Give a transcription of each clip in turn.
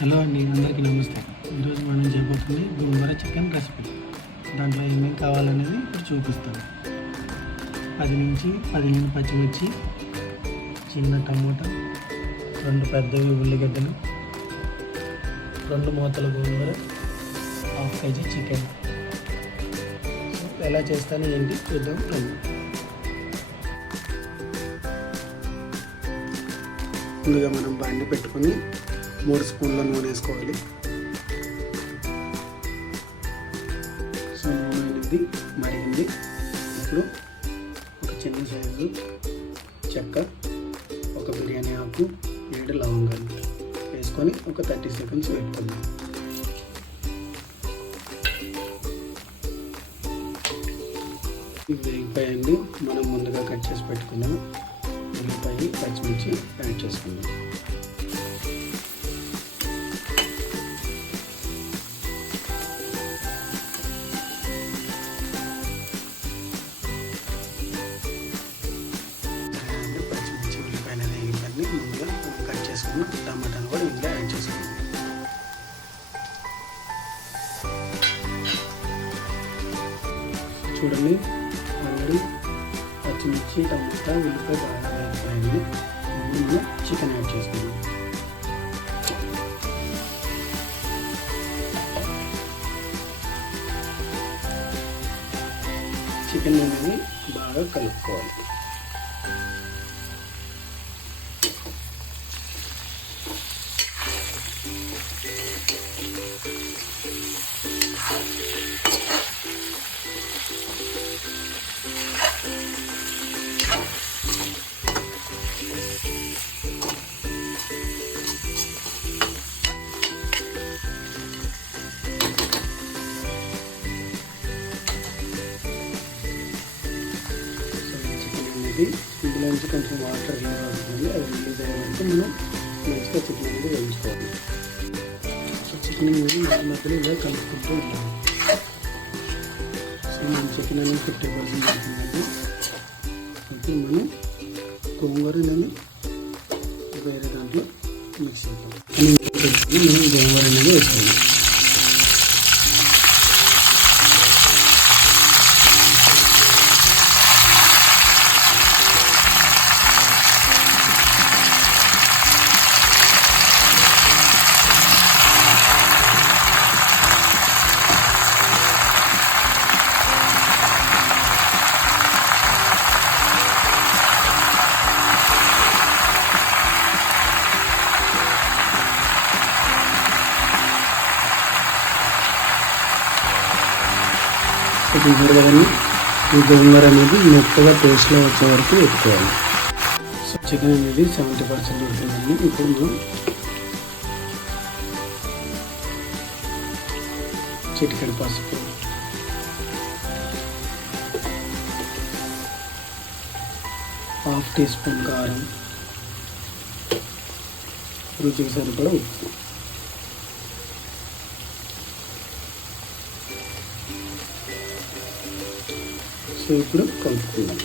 Hello అండి, అందరికీ నమస్తే. ఈరోజు మనం చేయబోతుంది గోంగూర చికెన్ రెసిపీ. దాంట్లో ఏమేమి కావాలనేది ఇప్పుడు చూపిస్తాను. 10 నుంచి 15 పచ్చిమిర్చి, చిన్న టమోటా, 2 పెద్దవి ఉల్లిగడ్డలు, 2 మూతల గోంగూర, 1/2 kg చికెన్. ఎలా చేస్తాను ఏంటి చూద్దాం రండి. ముందుగా మనం బాండి పెట్టుకొని 3 స్పూన్ల నూనె వేసుకోవాలి. సో నూనె అనేది మరిగింది. ఇప్పుడు ఒక చిన్న సైజు చెక్క, ఒక బిర్యానీ ఆకు, 7 లవంగాలు వేసుకొని ఒక 30 సెకండ్స్ పెట్టుకుందాం. ఇవి వేగిపోయండి. మనం ముందుగా కట్ చేసి పెట్టుకున్నాం ఉల్లిపాయ, పచ్చిమిర్చి యాడ్ చేసుకుందాం. పచ్చిమిర్చి ఉల్లిపాయలు వేగిపోయింది. ముందుగా కట్ చేసుకున్న టమాటాను కూడా ఇందులో యాడ్ చేసుకుందాం. చూడండి, ఆల్రెడీ పచ్చిమిర్చి, టమాటా, ఉల్లిపాయ బాగా వేగిపోయింది. ముందు చికెన్ యాడ్ చేసుకుందాం. చికెన్ అనేది బాగా కలుపుకోవాలి. ఇందులో నుంచి కొంచెం వాటర్ రిలీజ్ అవుతుంది. అది రిలీజ్ అయ్యేందుకు మనం మంచిగా చికెన్ అనేది వేయించుకోవాలి. సో చికెన్ అనేది మధ్యలో ఇలా కలుపుకుంటూ ఉండాలి. సో మన చికెన్ అనేది 50% అవుతుందండి. ఇప్పుడు మనం గోంగూర అనేది వేరే దాంట్లో మిక్స్ చేద్దాం. మనం గోంగూర అనేది వేసుకోవాలి. చూసారు కదండి, ఈ గోంగూర అనేది మెత్తగా టేస్ట్లో వచ్చే వరకు పెట్టుకోవాలి. సో చికెన్ అనేది 70% ఉడుతుందండి. ఇప్పుడు మనం చిటికెడు పసుపు, ½ టీ స్పూన్ కారం, రుచికి సరిపడా ఉప్పు, సో ఇప్పుడు కలుపుకుందాం.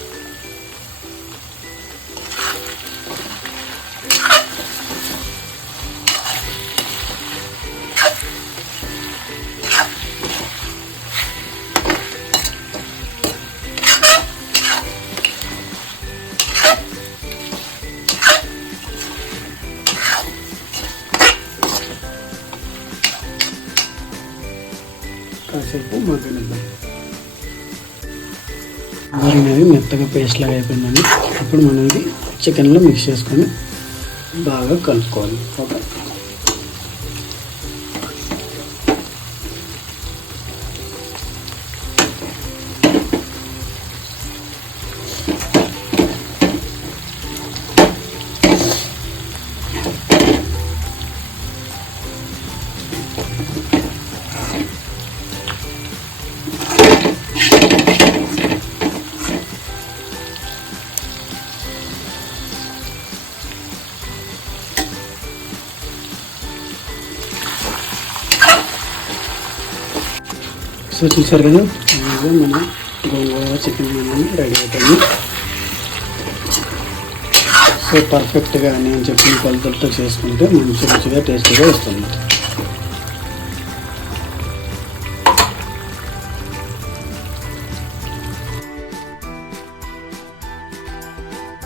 కాసేపు మగ్గనిద్దాం. అనేది మెత్తగా పేస్ట్ లాగా అయిపోయిందండి. ఇప్పుడు మనం ఇది చికెన్లో మిక్స్ చేసుకొని బాగా కలుపుకోవాలి. ఓకే, సో చూసారు కదా, మన గోంగూర చికెన్ అనేది రెడీ అవుతుంది. సో పర్ఫెక్ట్గా నేను చెప్పిన కొలతలతో చేసుకుంటే మంచి రుచిగా టేస్టీగా వస్తుంది.